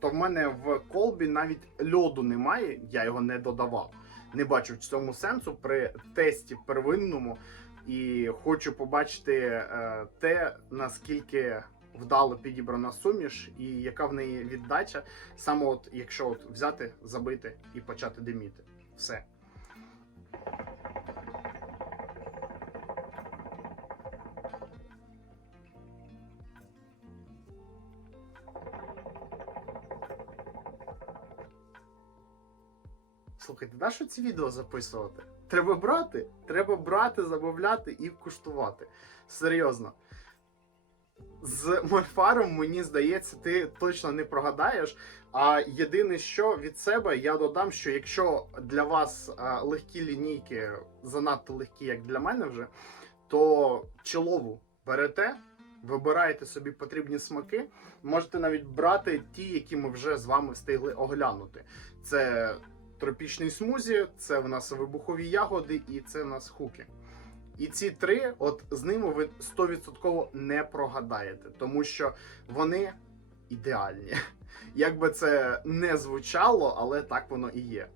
то в мене в колбі навіть льоду немає, я його не додавав. Не бачу в цьому сенсу при тесті первинному. І хочу побачити е, те, наскільки вдало підібрана суміш, і яка в неї віддача, саме от якщо от взяти, забити і почати диміти. Все. Слухайте, на що ці відео записувати? Треба брати, треба брати, замовляти і куштувати. Серйозно. З мольфаром, мені здається, ти точно не прогадаєш. А єдине, що від себе я додам, що якщо для вас а, легкі лінійки занадто легкі, як для мене вже, то чолову берете, вибираєте собі потрібні смаки. Можете навіть брати ті, які ми вже з вами встигли оглянути. Це тропічний смузі, це в нас вибухові ягоди і це в нас хуки. І ці три, от з ними ви 100% не прогадаєте, тому що вони ідеальні. Як би це не звучало, але так воно і є.